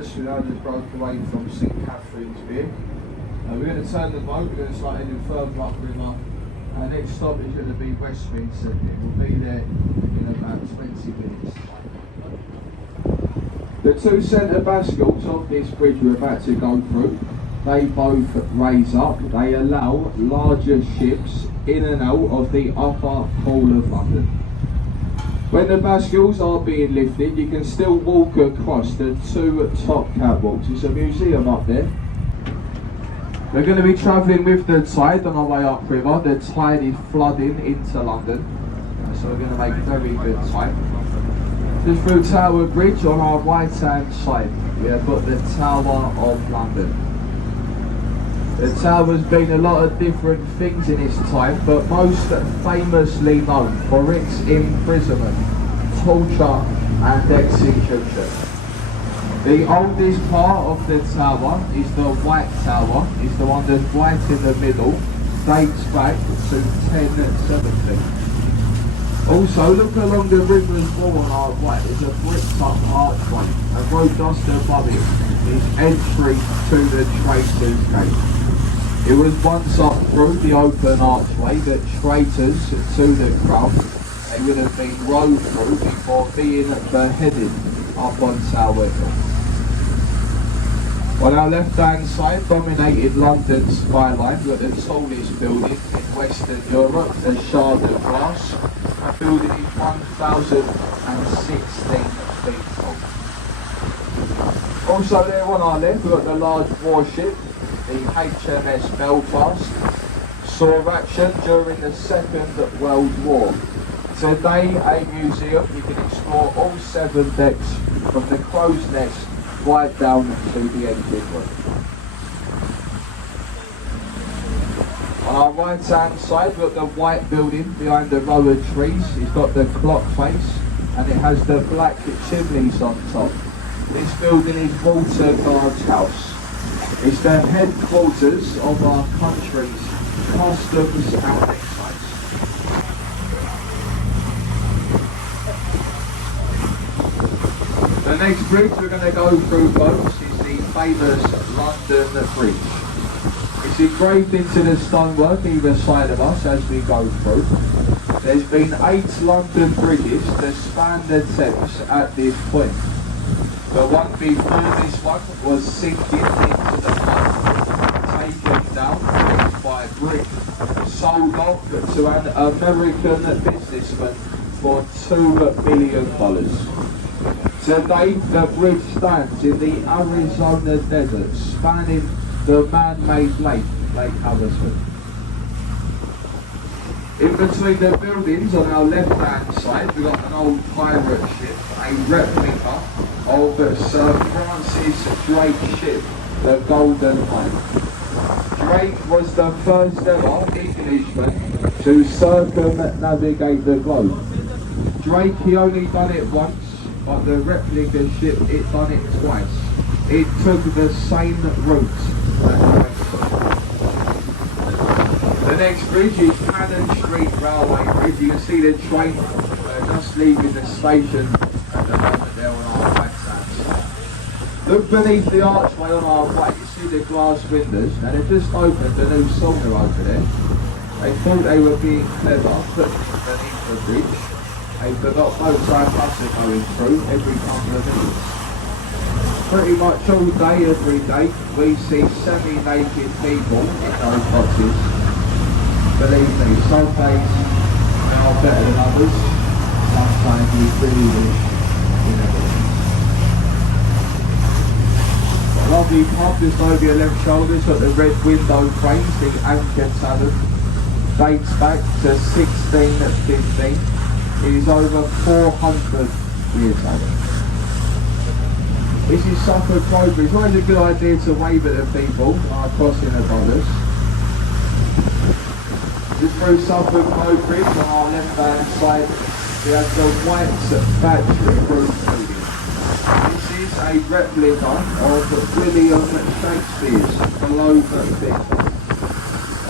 Christmas, we now just broke away from St Catherine's Beer. We're going to turn the boat, we're going to start heading further up river. Our next stop is going to be Westminster. We'll be there in about 20 minutes. The two centre bascles of this bridge we're about to go through, they both raise up. They allow larger ships in and out of the upper hall of London. When the bascles are being lifted, you can still walk across the two top catwalks. There's a museum up there. We're going to be travelling with the tide on our way up river. The tide is flooding into London, so we're going to make very good time. Just through Tower Bridge on our right hand side, we have got the Tower of London. The tower's been a lot of different things in its time, but most famously known for its imprisonment, torture and execution. The oldest part of the tower is the White Tower, is the one that's right in the middle, dates back to 1070. Also, look along the river's wall on our right, there's a bricked up archway, and right just above it is entry to the Traitors' Gate. It was once up through the open archway that traitors to the crown, they would have been rowed through before being beheaded up on Tower Hill. On our left hand side, dominated London skyline, we've got the tallest building in Western Europe, the Shard of Glass. That building is 1,016 feet tall. Also there on our left, we've got the large warship, the HMS Belfast, saw action during the Second World War. Today, a museum, you can explore all 7 decks from the crow's nest right down to the engine room. On our right hand side, we've got the white building behind the row of trees. It's got the clock face and it has the black chimneys on top. This building is Walter Guard's house. It's the headquarters of our country's customs and excise. The next bridge we're going to go through, folks, is the famous London Bridge. It's engraved into the stonework either side of us as we go through. There's been 8 London bridges to span the Thames at this point. The one before this one was sinking into the mud, taken down by brick, sold off to an American businessman for $2 billion. Today, the bridge stands in the Arizona desert, spanning the man-made lake, Lake Havasu. In between the buildings on our left-hand side, we've got an old pirate ship, a replica of Sir Francis Drake's ship, the Golden Hind. Drake was the first ever Englishman to circumnavigate the globe. Drake, he only done it once, but the replica ship, it done it twice. It took the same route that Drake took. The next bridge is Cannon Street Railway Bridge. You can see the train just leaving the station at the moment there on our right hand side. Look beneath the archway on our right, you see the glass windows, and they've just opened a new sauna over there. They thought they were being clever, put beneath the bridge. They forgot boats and buses going through every couple of minutes. Pretty much all day, every day, we see semi-naked people in those boxes. Believe me, some days they are better than others. Sometimes you really wish you never did. Lovely pub just over your left shoulder, it's got the red window frames, the Anchor Tavern. Dates back to 1615. It is over 400 years old. This is Suffolk Road Bridge. It's always a good idea to wave at the people crossing the borders. Just through Suffolk Road Bridge on our left hand side, we have the White Factory Group building. This is a replica of William Shakespeare's Globe Theatre.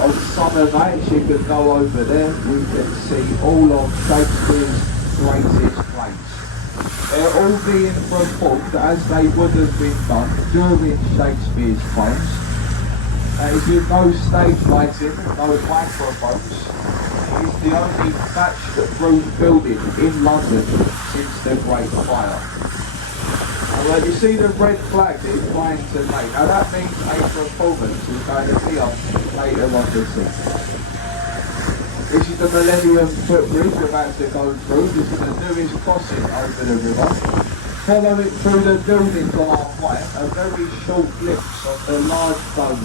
On summer nights you can go over there, we can see all of Shakespeare's greatest plays. They're all being performed as they would have been done during Shakespeare's times. As with no stage lighting, no microphones, it is the only thatched-roof building in London since the Great Fire. And you see the red flag that it's trying to make. Now that means a performance is going to be on later on this evening. This is the Millennium Footbridge we're about to go through. This is the newest crossing over the river. Follow it through the buildings on our right, a very short glimpse of the large domes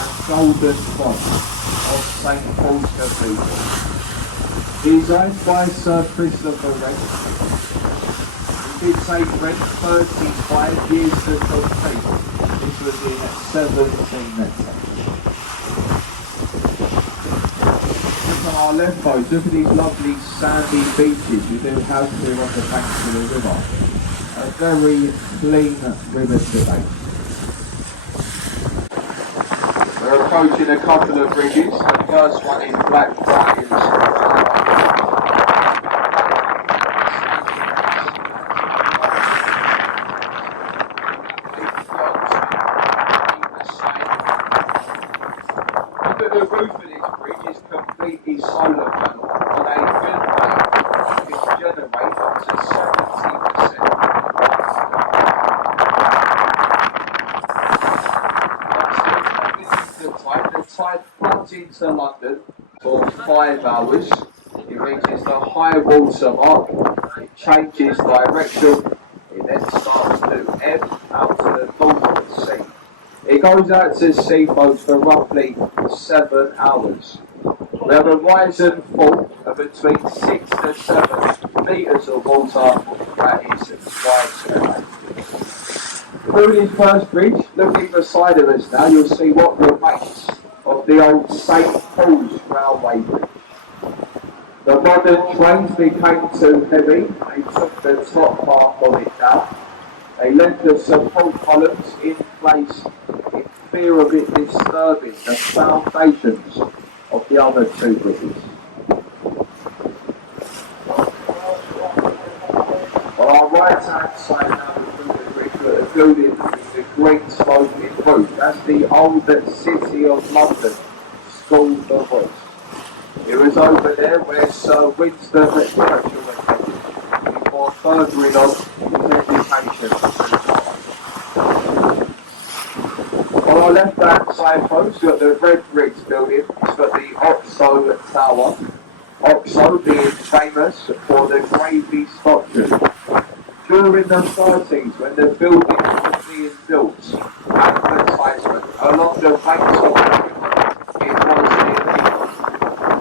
and golden font of St Paul's Cathedral. Designed by Sir Christopher Wren. It did take Wren 35 years to complete. This was in 1710. On our left folks, look at these lovely sandy beaches we do have here on the banks of the river. A very clean river today. We're approaching a couple of bridges. The first one in Blackfriars. Look at the roof of this bridge is completely solar panel on a generator. It's generate up to 70%. The tide floods into London for 5 hours. It reaches the high water mark. It changes direction. It then starts to ebb out to the Northern Sea. It goes out to sea, folks, for roughly 7 hours. We have a rise and fall of between 6 to 7 metres of water that is widespread. Through this first bridge, looking beside of us now, you'll see what remains of the old St Paul's Railway Bridge. The modern trains became too heavy, they took the top part of it down. They left the support columns in place in fear of it disturbing the foundations of the other two bridges. On our right hand side now, the building with the green sloping roof. That's the old City of London School for Boys. It was over there where Sir Winston Churchill was headed before furthering on his education. On our left hand side, folks, you've got the Red Bricks building. It's got the Oxo Tower. Oxo being famous for the gravy sculptures. During the 30s, when the building was being built, advertisement along the banks of the river, it was illegal.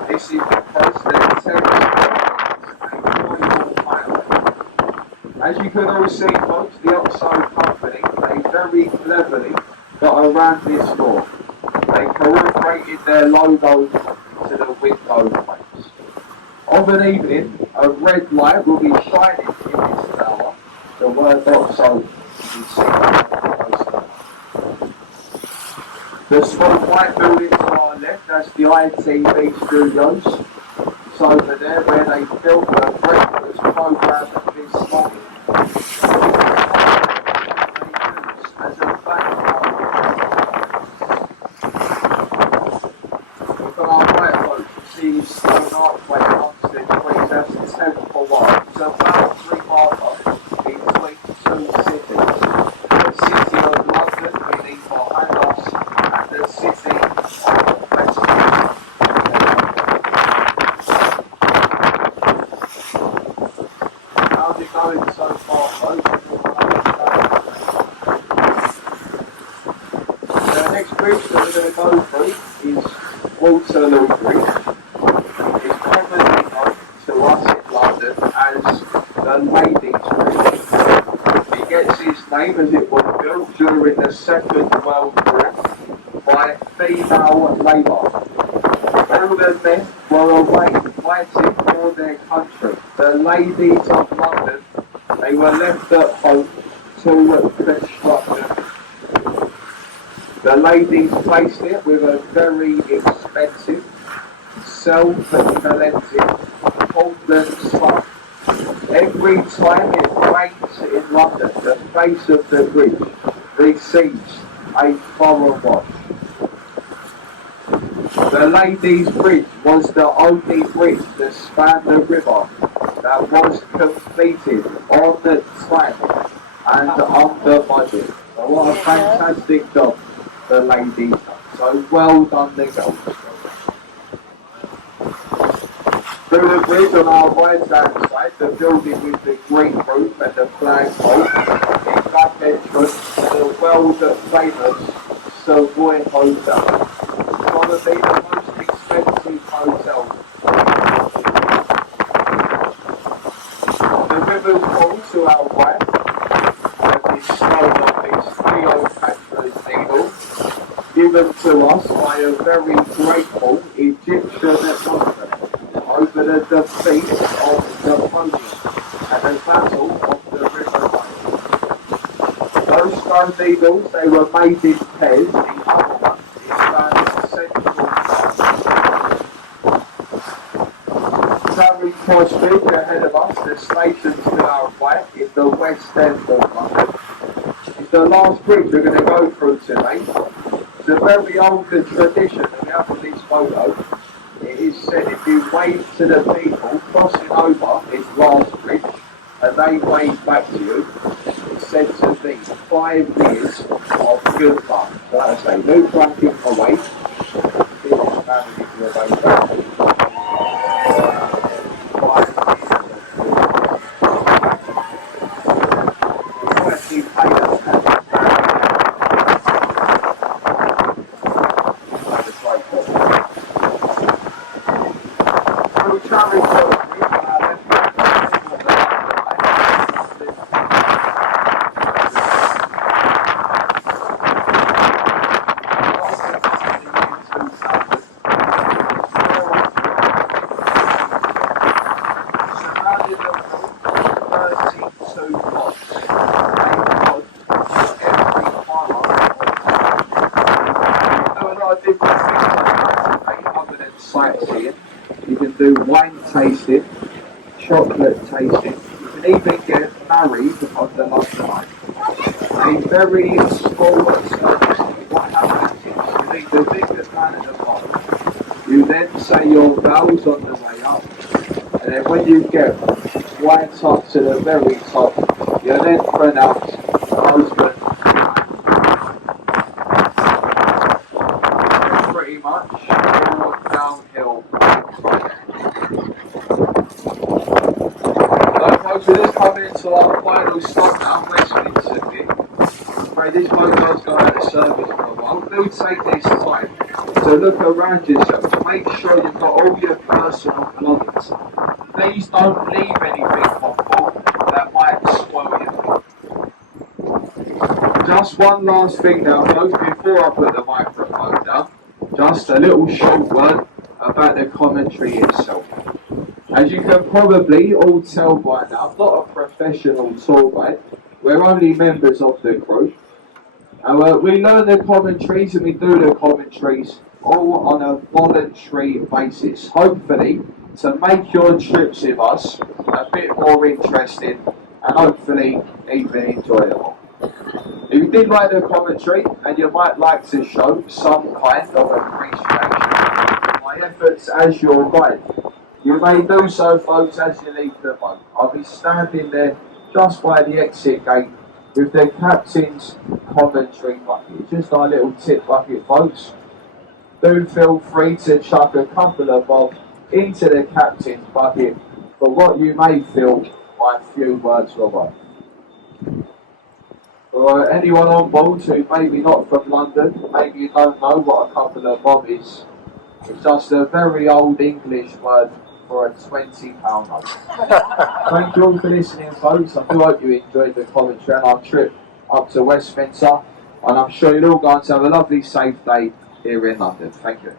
This is because the terrace was a royal highway. As you can all see, folks, the Oxo company, they very cleverly got around this law. They cooperated their logo to the window frames. Of an evening, a red light will be shining in this tower. The word Oxo is seen on the poster. The small white building to our left, that's the ITV studios. It's over there where they filmed the breakfast programme this morning. As a background, look on our right, folks, you see this stone archway amongst the trees. That's the Temple One. It's a boundary marker between two cities. The city of London beneath behind us and the city of Westminster. How's it going so far, folks? The next bridge that we're going to go through is Waterloo Bridge. It's commonly known to us in London as the Ladies' Bridge. It gets its name as it was built during the Second World War by female labour. All the men were away fighting for their country. The ladies of London, they were left at home to construct them. The ladies placed it with a very expensive, self-collected Portland slab. Every time it rained in London, the face of the bridge receives a thorough wash. The Ladies' Bridge was the only bridge to span the river that was completed on the time and under budget. So what a fantastic job the ladies done. So well done the girls. Through the bridge on our right hand side, the building with the green roof and the flagpole, the back entrance to the world famous Savoy Hotel. Probably the most expensive hotel. The river wall to our right is shown on this Cleopatra's needle, given to us by a very grateful Egyptian monarch over the defeat of Napoleon and the battle of the River Thames. Those stone needles, they were made in pairs. The other one is found in central Charing Cross Bridge ahead of us, the station to our right is the West End of London. It's the last bridge we're going to go through today. It's a very old tradition that we have on this photo. It is said if you wave to the people crossing over this last bridge and they wave back to you, it's said to be 5 years of good luck. So as I say, no cracking away. This is family to the way back. 5 years of good luck. Sightseeing. You can do wine tasting, chocolate tasting. You can even get married on the London Line. A very small service. What happens is you need the biggest man at the bottom. You then say your vows on the way up, and then when you get right up to the very top, you then pronounce husband. Pretty much all downhill. So we're just coming into our final stop now, Westminster here. Right, this motor's going out of service for a while. Do take this time to look around yourself to make sure you've got all your personal belongings. Please don't leave anything on board that might spoil your thing. Just one last thing now, folks, before I put the microphone down. Just a little short word about the commentary itself. As you can probably all tell by now, I'm not a professional tour guide. We're only members of the group. And we learn the commentaries and we do the commentaries all on a voluntary basis. Hopefully, to make your trips with us a bit more interesting and hopefully even enjoyable. If you did like the commentary and you might like to show some kind of appreciation for my efforts as your guide, you may do so, folks, as you leave the boat. I'll be standing there just by the exit gate with the captain's commentary bucket. It's just our little tip bucket, folks. Do feel free to chuck a couple of bob into the captain's bucket for what you may feel my few words were worth. For anyone on board who maybe not from London, maybe you don't know what a couple of bob is, it's just a very old English word for a £20 note. Thank you all for listening, folks. I do hope you enjoyed the commentary and our trip up to Westminster, and I'm sure you'll all go on to have a lovely, safe day here in London. Thank you.